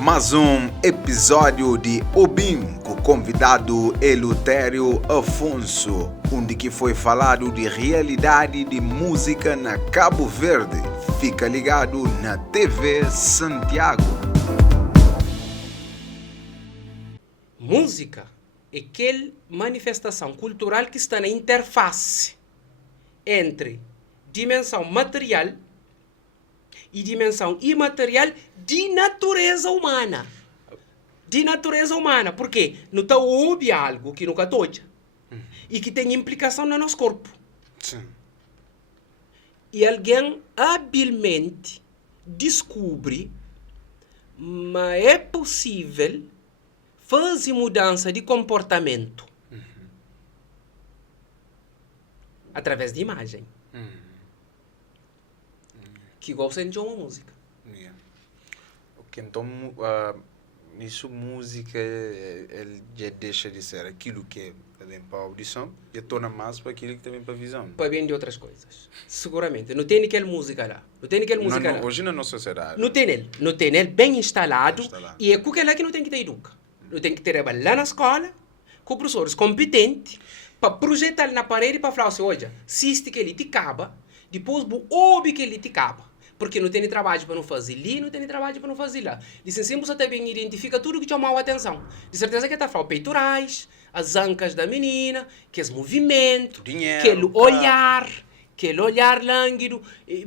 Mais um episódio de Obim, com o convidado Eleutério Afonso, onde que foi falado de realidade de música na Cabo Verde. Fica ligado na TV Santiago. Música é aquela manifestação cultural que está na interface entre dimensão material e dimensão imaterial de natureza humana. De natureza humana. Por quê? Não está ouve algo que nunca toca e que tem implicação no nosso corpo. Sim. E alguém habilmente descobre, mas é possível fazer mudança de comportamento através de imagem. Que gosta de uma música. Yeah. Ok, então, isso música ele já deixa de ser aquilo que é também para a audição e torna mais para aquilo que também para a visão. Para bem de outras coisas. Seguramente. Não tem aquela música lá. Não tem aquela música lá. Hoje na nossa sociedade. Não tem ele. Não tem ele bem instalado. E é com aquela que não tem que ter nunca. Não tem que trabalhar na escola com professores competentes para projetar na parede para falar assim, olha, se este que ele te acaba, depois ouve que ele te acaba. Porque não tem trabalho para não fazer ali, não tem trabalho para não fazer lá. De assim, você também identifica tudo que chamou a atenção. De certeza que está falando peitorais, as ancas da menina, que esse movimento, aquele olhar lânguido,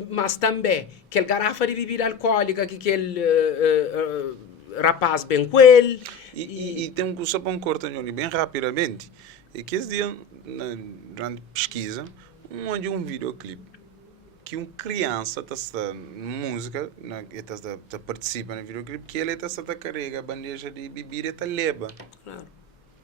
mas também aquela garrafa de bebida alcoólica que aquele rapaz bem com ele. E tem só para um corte bem rapidamente. E que esse dia, durante pesquisa, onde um videoclipe que uma criança está música, está participa no videoclipe, que ele está carrega a bandeja de bebida e está leva. Claro.